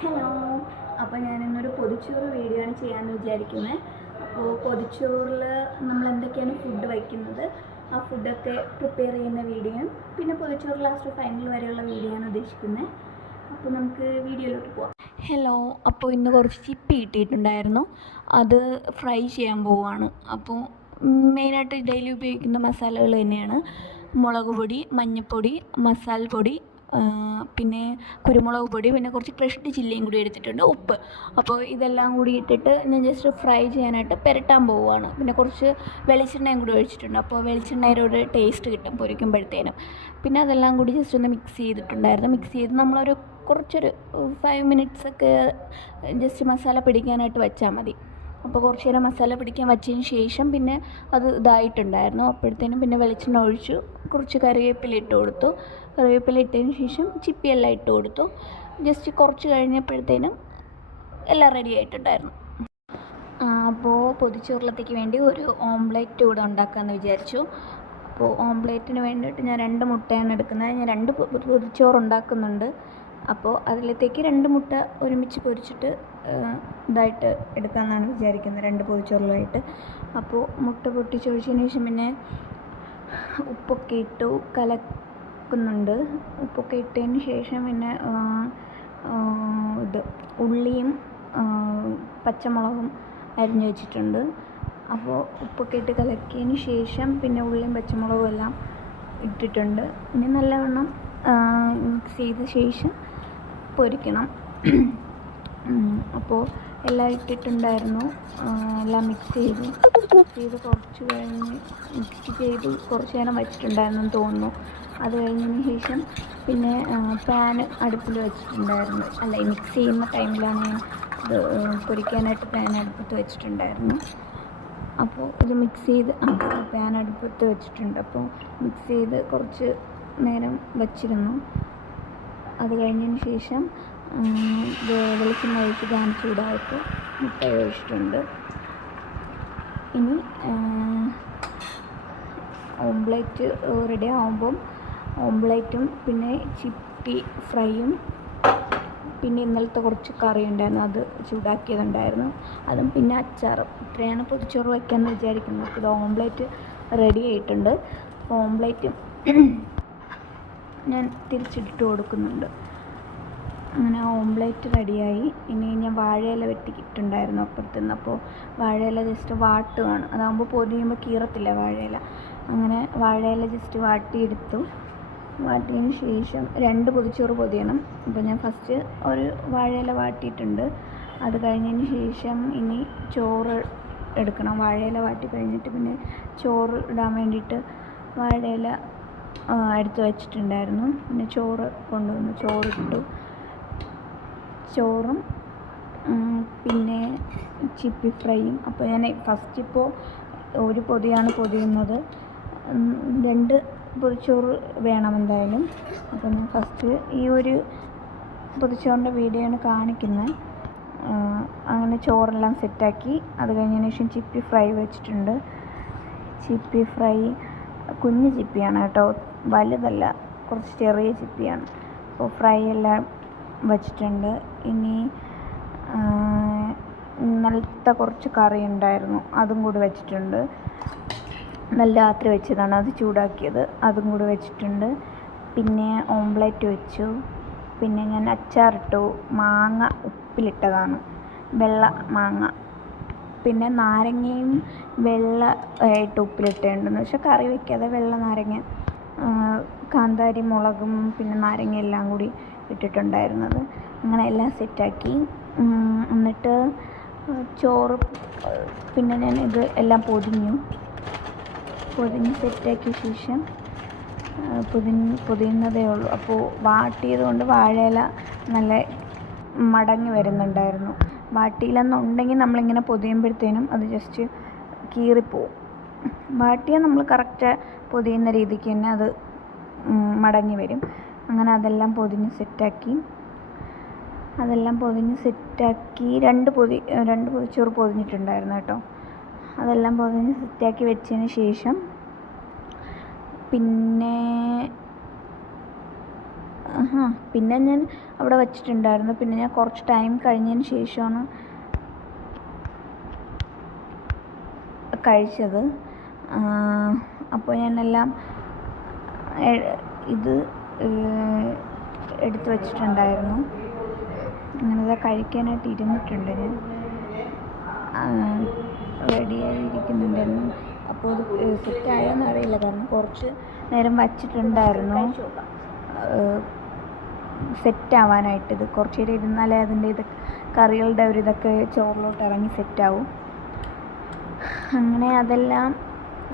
Hello. അപ്പോൾ ഞാനിന്നൊരു പൊതിച്ചോറ് video ആണ് ചെയ്യാമെന്ന് വിചാരിക്കുന്നത്. അപ്പോൾ പൊതിച്ചോറിൽ നമ്മൾ എന്തൊക്കെയാണ് ഫുഡ് വയ്ക്കുന്നത്, ആ ഫുഡൊക്കെ പ്രിപ്പയർ ചെയ്യുന്ന വീഡിയോയും പിന്നെ പൊതിച്ചോറ് ലാസ്റ്റ് ഫൈനൽ വരെയുള്ള വീഡിയോ ആണ് ഉദ്ദേശിക്കുന്നത്. അപ്പോൾ നമുക്ക് വീഡിയോയിലോട്ട് പോവാം. ഹലോ. അപ്പോൾ ഇന്ന് കുറച്ച് ചിപ്പി കിട്ടിയിട്ടുണ്ടായിരുന്നു, അത് ഫ്രൈ ചെയ്യാൻ പോവുകയാണ്. അപ്പോൾ മെയിനായിട്ട് ഡെയിലി ഉപയോഗിക്കുന്ന മസാലകൾ തന്നെയാണ്: മുളക് പൊടി, മഞ്ഞൾപ്പൊടി, മസാലപ്പൊടി, പിന്നെ കുരുമുളക് പൊടി, പിന്നെ കുറച്ച് ക്രഷ്ഡ് ചില്ലിയും കൂടി എടുത്തിട്ടുണ്ട്, ഉപ്പ്. അപ്പോൾ ഇതെല്ലാം കൂടി ഇട്ടിട്ട് ഞാൻ ജസ്റ്റ് ഫ്രൈ ചെയ്യാനായിട്ട് പുരട്ടാൻ പോവുകയാണ്. പിന്നെ കുറച്ച് വെളിച്ചെണ്ണയും കൂടി ഒഴിച്ചിട്ടുണ്ട്, അപ്പോൾ വെളിച്ചെണ്ണയുടെ ഒരു ടേസ്റ്റ് കിട്ടും പൊരിക്കുമ്പോഴത്തേനും. പിന്നെ അതെല്ലാം കൂടി ജസ്റ്റ് ഒന്ന് മിക്സ് ചെയ്തിട്ടുണ്ടായിരുന്നു. മിക്സ് ചെയ്ത് നമ്മളൊരു കുറച്ചൊരു 5 മിനിറ്റ്സൊക്കെ ജസ്റ്റ് മസാല പിടിക്കാനായിട്ട് വെച്ചാൽ മതി. അപ്പോൾ കുറച്ച് നേരം മസാല പിടിക്കാൻ വച്ചതിന് ശേഷം പിന്നെ അത് ഇതായിട്ടുണ്ടായിരുന്നു. അപ്പോഴത്തേനും പിന്നെ വെളിച്ചെണ്ണ ഒഴിച്ചു, കുറച്ച് കറിവേപ്പില ഇട്ട് കൊടുത്തു. കറിവേപ്പില ഇട്ടതിന് ശേഷം ചിപ്പിയെല്ലാം ഇട്ട് കൊടുത്തു. ജസ്റ്റ് കുറച്ച് കഴിഞ്ഞപ്പോഴത്തേനും എല്ലാം റെഡി ആയിട്ടുണ്ടായിരുന്നു. അപ്പോൾ പൊതിച്ചോറിലത്തേക്ക് വേണ്ടി ഒരു ഓംലെറ്റ് കൂടെ ഉണ്ടാക്കാമെന്ന് വിചാരിച്ചു. അപ്പോൾ ഓംലെറ്റിന് വേണ്ടിയിട്ട് ഞാൻ 2 മുട്ടയാണ് എടുക്കുന്നത്. ഞാൻ 2 പൊതിച്ചോറ് ഉണ്ടാക്കുന്നുണ്ട്. അപ്പോൾ അതിലത്തേക്ക് 2 മുട്ട ഒരുമിച്ച് പൊരിച്ചിട്ട് ഇതായിട്ട് എടുക്കാമെന്നാണ് വിചാരിക്കുന്നത്, 2 പൊതിച്ചോറിലായിട്ട്. അപ്പോൾ മുട്ട പൊട്ടിച്ചൊഴിച്ചതിന് ശേഷം പിന്നെ ഉപ്പൊക്കെ ഇട്ടു കലക്കുന്നുണ്ട്. ഉപ്പൊക്കെ ഇട്ടതിന് ശേഷം പിന്നെ ഉള്ളിയും പച്ചമുളകും അരിഞ്ഞു വെച്ചിട്ടുണ്ട്. അപ്പോൾ ഉപ്പൊക്കെ ഇട്ട് കലക്കിയതിന് ശേഷം പിന്നെ ഉള്ളിയും പച്ചമുളകും എല്ലാം ഇട്ടിട്ടുണ്ട്. ഇനി നല്ലവണ്ണം മിക്സ് ചെയ്ത ശേഷം പൊരിക്കണം. അപ്പോൾ എല്ലാം ഇട്ടിട്ടുണ്ടായിരുന്നു, എല്ലാം മിക്സ് ചെയ്ത് കുറച്ച് കഴിഞ്ഞ് മിക്സ് ചെയ്ത് കുറച്ച് നേരം വെച്ചിട്ടുണ്ടായിരുന്നെന്ന് തോന്നുന്നു. അത് കഴിഞ്ഞതിന് ശേഷം പിന്നെ പാൻ അടുപ്പിൽ വെച്ചിട്ടുണ്ടായിരുന്നു. അല്ല, മിക്സ് ചെയ്യുന്ന ടൈമിലാണ് ഞാൻ ഇത് പൊരിക്കാനായിട്ട് പാൻ അടുപ്പത്ത് വെച്ചിട്ടുണ്ടായിരുന്നു. അപ്പോൾ ഇത് മിക്സ് ചെയ്ത് പാൻ അടുപ്പത്ത് വെച്ചിട്ടുണ്ട്. അപ്പോൾ മിക്സ് ചെയ്ത് കുറച്ച് നേരം വച്ചിരുന്നു. അത് കഴിഞ്ഞതിന് ശേഷം വെളിച്ചെണ്ണ ഒഴിച്ച് പാൻ ചൂടായിട്ട് മുട്ട ഒഴിച്ചിട്ടുണ്ട്. ഇനി ഓംലെറ്റ് റെഡി ആകുമ്പം ഓംലെറ്റും പിന്നെ ചിപ്പി ഫ്രൈയും പിന്നെ ഇന്നലത്തെ കുറച്ച് കറി ഉണ്ടായിരുന്നു, അത് ചൂടാക്കിയതുണ്ടായിരുന്നു, അതും പിന്നെ അച്ചാറും. ഇത്രയാണ് പൊതിച്ചോറ് വയ്ക്കാമെന്ന് വിചാരിക്കുന്നത്. ഇത് ഓംലെറ്റ് റെഡി ആയിട്ടുണ്ട്. അപ്പോൾ ഓംലെറ്റും ഞാൻ തിരിച്ചിട്ട് കൊടുക്കുന്നുണ്ട്. അങ്ങനെ ഓംലെറ്റ് റെഡിയായി. ഇനി ഞാൻ വാഴയില വെട്ടിക്കിട്ടുണ്ടായിരുന്നു അപ്പുറത്തുനിന്ന്. അപ്പോൾ വാഴയില ജസ്റ്റ് വാട്ടുകയാണ്, അതാകുമ്പോൾ പൊതിയുമ്പോൾ കീറത്തില്ല വാഴയില. അങ്ങനെ വാഴയില ജസ്റ്റ് വാട്ടിയെടുത്തു. വാട്ടിയതിന് ശേഷം 2 പൊതിച്ചോറ് പൊതിയണം. അപ്പോൾ ഞാൻ ഫസ്റ്റ് ഒരു വാഴയില വാട്ടിയിട്ടുണ്ട്. അത് കഴിഞ്ഞതിന് ശേഷം ഇനി ചോറ് എടുക്കണം. വാഴയില വാട്ടി കഴിഞ്ഞിട്ട് പിന്നെ ചോറ് ഇടാൻ വേണ്ടിയിട്ട് വാഴയില എടുത്ത് വെച്ചിട്ടുണ്ടായിരുന്നു. പിന്നെ ചോറ് കൊണ്ടുവന്നു, ചോറിട്ടു. ചോറും പിന്നെ ചിപ്പി ഫ്രൈയും. അപ്പോൾ ഞാൻ ഫസ്റ്റ് ഇപ്പോൾ ഒരു പൊതിയാണ് പൊതിയുന്നത്, 2 പൊതിച്ചോറ് വേണം എന്തായാലും. അപ്പോൾ ഞാൻ ഫസ്റ്റ് ഈ ഒരു പൊതിച്ചോറിൻ്റെ വീഡിയോ ആണ് കാണിക്കുന്നത്. അങ്ങനെ ചോറെല്ലാം സെറ്റാക്കി. അത് കഴിഞ്ഞതിന് ശേഷം ചിപ്പി ഫ്രൈ വെച്ചിട്ടുണ്ട്. ചിപ്പി ഫ്രൈ കുഞ്ഞ് ചിപ്പിയാണ് കേട്ടോ, വലുതല്ല, കുറച്ച് ചെറിയ ചിപ്പിയാണ്. അപ്പോൾ ഫ്രൈ എല്ലാം വച്ചിട്ടുണ്ട്. ഇനി ഇന്നലത്തെ കുറച്ച് കറി ഉണ്ടായിരുന്നു, അതും കൂടി വെച്ചിട്ടുണ്ട്. നല്ല രാത്രി വെച്ചതാണ്, അത് ചൂടാക്കിയത്, അതും കൂടി വെച്ചിട്ടുണ്ട്. പിന്നെ ഓംലെറ്റ് വെച്ചു. പിന്നെ ഞാൻ അച്ചാറിട്ടു, മാങ്ങ ഉപ്പിലിട്ടതാണ്, വെള്ള മാങ്ങ. പിന്നെ നാരങ്ങയും വെള്ള ആയിട്ട് ഉപ്പിലിട്ടുണ്ടെന്ന് വെച്ചാൽ കറി വയ്ക്കാതെ വെള്ള നാരങ്ങ, കാന്താരി മുളകും പിന്നെ നാരങ്ങ എല്ലാം കൂടി ഇട്ടിട്ടുണ്ടായിരുന്നത്. അങ്ങനെ എല്ലാം സെറ്റാക്കി. എന്നിട്ട് ചോറ് പിന്നെ ഞാൻ ഇത് എല്ലാം പൊതിഞ്ഞ് സെറ്റാക്കിയ ശേഷം പൊതിയുന്നതേ ഉള്ളൂ. അപ്പോൾ വാട്ടിയത് കൊണ്ട് വാഴയില നല്ല മടങ്ങി വരുന്നുണ്ടായിരുന്നു. വാട്ടിയില്ലെന്നുണ്ടെങ്കിൽ നമ്മളിങ്ങനെ പൊതിയുമ്പോഴത്തേനും അത് ജസ്റ്റ് കീറിപ്പോവും. വാട്ടിയാൽ നമ്മൾ കറക്റ്റ് പൊതിയുന്ന രീതിക്ക് തന്നെ അത് മടങ്ങി വരും. അങ്ങനെ അതെല്ലാം പൊതിഞ്ഞ് സെറ്റാക്കി. 2 പൊതിച്ചോറ് പൊതിഞ്ഞിട്ടുണ്ടായിരുന്നു കേട്ടോ. അതെല്ലാം പൊതിഞ്ഞ് സെറ്റാക്കി വെച്ചതിന് ശേഷം പിന്നെ പിന്നെ ഞാൻ അവിടെ വച്ചിട്ടുണ്ടായിരുന്നു. പിന്നെ ഞാൻ കുറച്ച് ടൈം കഴിഞ്ഞതിന് ശേഷമാണ് കഴിച്ചത്. അപ്പോൾ ഞാനെല്ലാം ഇത് എടുത്ത് വച്ചിട്ടുണ്ടായിരുന്നു. അങ്ങനെത് കഴിക്കാനായിട്ട് ഇരുന്നിട്ടുണ്ട്. ഞാൻ റെഡിയായിരിക്കുന്നുണ്ടായിരുന്നു. അപ്പോൾ അത് സെറ്റായോന്ന് അറിയില്ല, കാരണം കുറച്ച് നേരം വച്ചിട്ടുണ്ടായിരുന്നു സെറ്റാവാനായിട്ട്. ഇത് കുറച്ച് നേരം ഇരുന്നാലേ അതിൻ്റെ ഇത് കറികളുടെ ഒരു ഇതൊക്കെ ചോറിലോട്ട് ഇറങ്ങി സെറ്റാവും. അങ്ങനെ അതെല്ലാം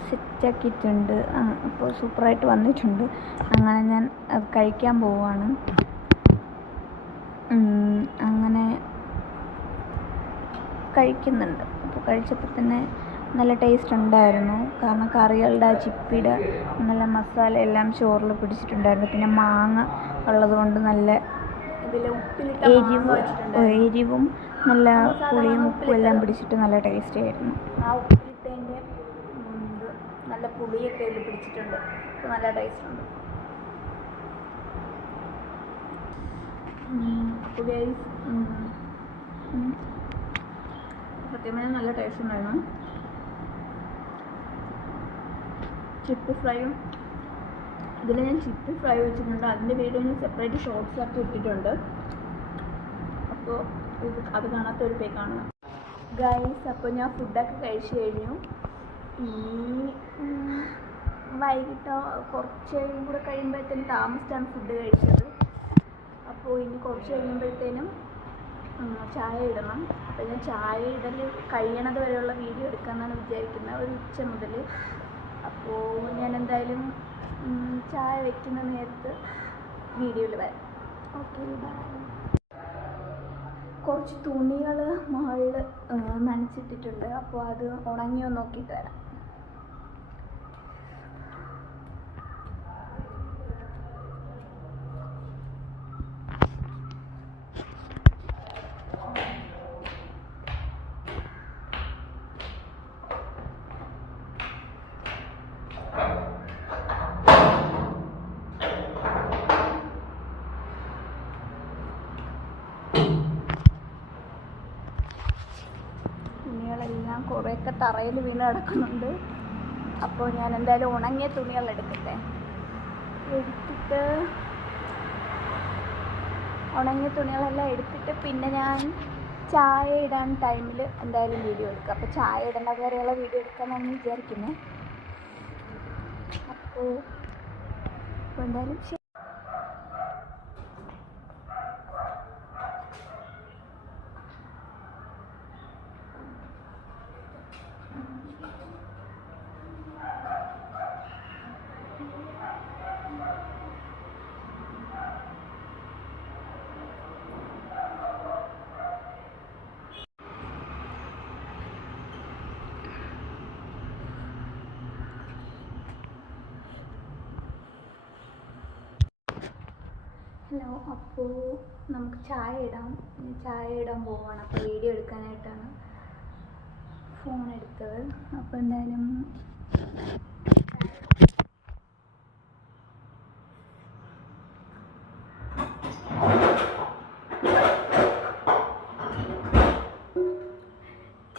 സെറ്റാക്കിയിട്ടുണ്ട്. അപ്പോൾ സൂപ്പറായിട്ട് വന്നിട്ടുണ്ട്. അങ്ങനെ ഞാൻ അത് കഴിക്കാൻ പോവുകയാണ്. അങ്ങനെ കഴിക്കുന്നുണ്ട്. അപ്പോൾ കഴിച്ചപ്പോൾ തന്നെ നല്ല ടേസ്റ്റ് ഉണ്ടായിരുന്നു. കാരണം കറികളുടെ ആ ചിപ്പിയുടെ നല്ല മസാല എല്ലാം ചോറിൽ പിടിച്ചിട്ടുണ്ടായിരുന്നു. പിന്നെ മാങ്ങ ഉള്ളത് കൊണ്ട് നല്ല എരിവും നല്ല പുളിയും ഉപ്പും എല്ലാം പിടിച്ചിട്ട് നല്ല ടേസ്റ്റ് ആയിരുന്നു. ആ ഉപ്പിലിട്ടതിൻ്റെ നല്ല പുളിയൊക്കെ ഇതിൽ പിടിച്ചിട്ടുണ്ട്. അപ്പോൾ നല്ല ടേസ്റ്റ് ഉണ്ട്. അപ്പോൾ ഗൈസ്, സത്യമായി നല്ല ടേസ്റ്റ് ഉണ്ടായിരുന്നു. ചിപ്പ് ഫ്രൈയും ഇതിൽ ഞാൻ ചിപ്പ് ഫ്രൈ വെച്ചിട്ടുണ്ട്. അതിൻ്റെ വീഡിയോ ഞാൻ സെപ്പറേറ്റ് ഷോർട്സ് ആക്കി ഇട്ടിട്ടുണ്ട്. അപ്പോൾ അത് കാണാത്തവർ പോയി കാണണം ഗൈസ്. അപ്പോൾ ഞാൻ ഫുഡൊക്കെ കഴിച്ചു കഴിഞ്ഞു. ഇനി വൈകിട്ടോ കുറച്ച് കൂടെ കഴിയുമ്പോഴത്തേനും താമസിച്ചാണ് ഫുഡ് കഴിച്ചത്. അപ്പോൾ ഇനി കുറച്ച് കഴിയുമ്പോഴത്തേനും ചായ ഇടണം. അപ്പോൾ ഞാൻ ചായ ഇടൽ കഴിയണത് വരെയുള്ള വീഡിയോ എടുക്കാമെന്നാണ് വിചാരിക്കുന്നത്, ഒരു ഉച്ച മുതൽ. അപ്പോൾ ഞാൻ എന്തായാലും ചായ വയ്ക്കുന്ന നേരത്ത് വീഡിയോയിൽ വരാം. Okay, bye. കുറച്ച് തുണികൾ മുകളിൽ നനച്ചിട്ടിട്ടുണ്ട്. അപ്പോൾ അത് ഉണങ്ങിയോ നോക്കിയിട്ട് വരാം. തുണികളെല്ലാം കുറേയൊക്കെ തറയിൽ വീണ് കിടക്കുന്നുണ്ട്. അപ്പോൾ ഞാൻ എന്തായാലും ഉണങ്ങിയ തുണികൾ എടുത്തിട്ട് ഉണങ്ങിയ തുണികളെല്ലാം എടുത്തിട്ട് പിന്നെ ഞാൻ ചായ ഇടാൻ ടൈമിൽ എന്തായാലും വീഡിയോ എടുക്കാം. അപ്പോൾ ചായ ഇടേണ്ട വരെയുള്ള വീഡിയോ എടുക്കാമെന്നാണ് വിചാരിക്കുന്നത്. അപ്പോൾ എന്തായാലും ഹലോ. അപ്പോൾ നമുക്ക് ചായ ഇടാൻ പോവുകയാണ്. അപ്പോൾ വീഡിയോ എടുക്കാനായിട്ടാണ് ഫോൺ എടുത്തത്. അപ്പോൾ എന്തായാലും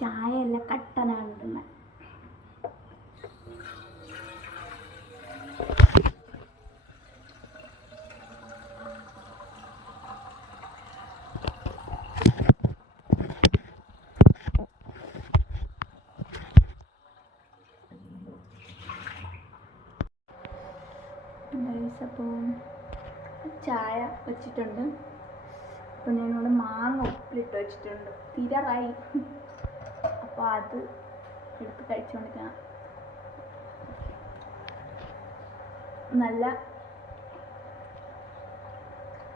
ചായയല്ല കട്ടനാണ് ഇടുന്നത്. അപ്പോൾ ചായ വെച്ചിട്ടുണ്ട്. അപ്പോൾ ഞാനിവിടെ മാങ്ങ ഉപ്പിലിട്ട് വെച്ചിട്ടുണ്ട്. തീരാറായി. അപ്പോൾ അത് എടുത്ത് കഴിച്ചുകൊണ്ടിരിക്കണം. നല്ല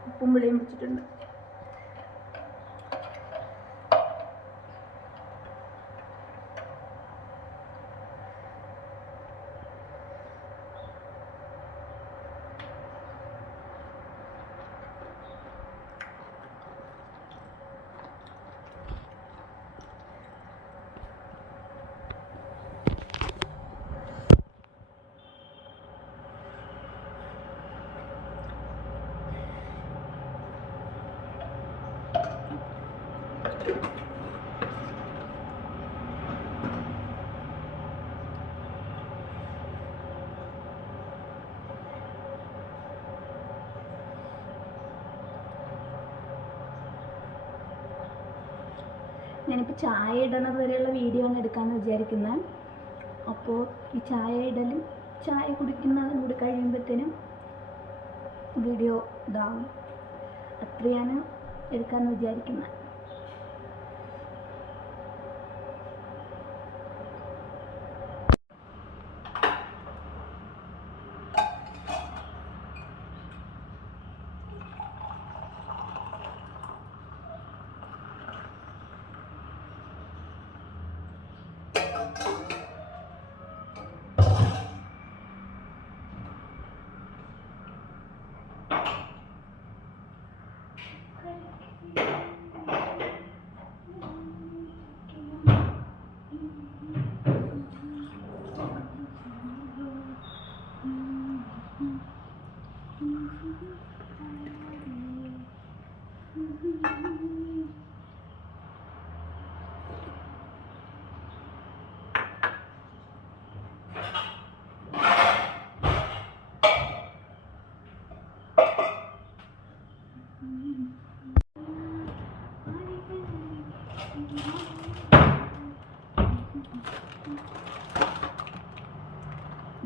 ഉപ്പും പുളിയും പിടിച്ചിട്ടുണ്ട്. ഞാനിപ്പോൾ ചായ ഇടുന്നത് വരെയുള്ള വീഡിയോ ആണ് എടുക്കാമെന്ന് വിചാരിക്കുന്നത്. അപ്പോൾ ഈ ചായ ഇടലും ചായ കുടിക്കുന്നതും കൂടി കഴിയുമ്പോഴത്തേനും വീഡിയോ ഇതാവും. അത്രയാണ് എടുക്കാമെന്ന് വിചാരിക്കുന്നത്.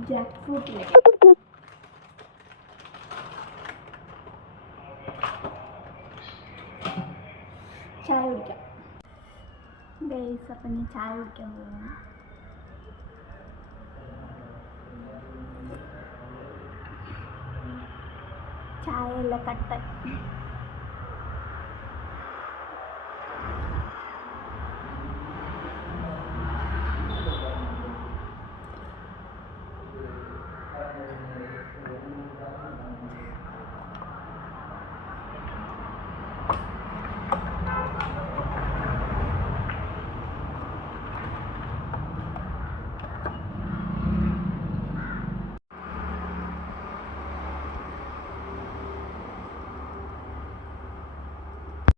ജാക്ക് ഫ്രൂട്ടിലേക്ക് ചായ കുടിക്കാം ഗൈസ്. അപ്പം ഞാൻ ചായ കുടിക്കാൻ പോകുന്നു. ചായ അല്ല കട്ടൻ.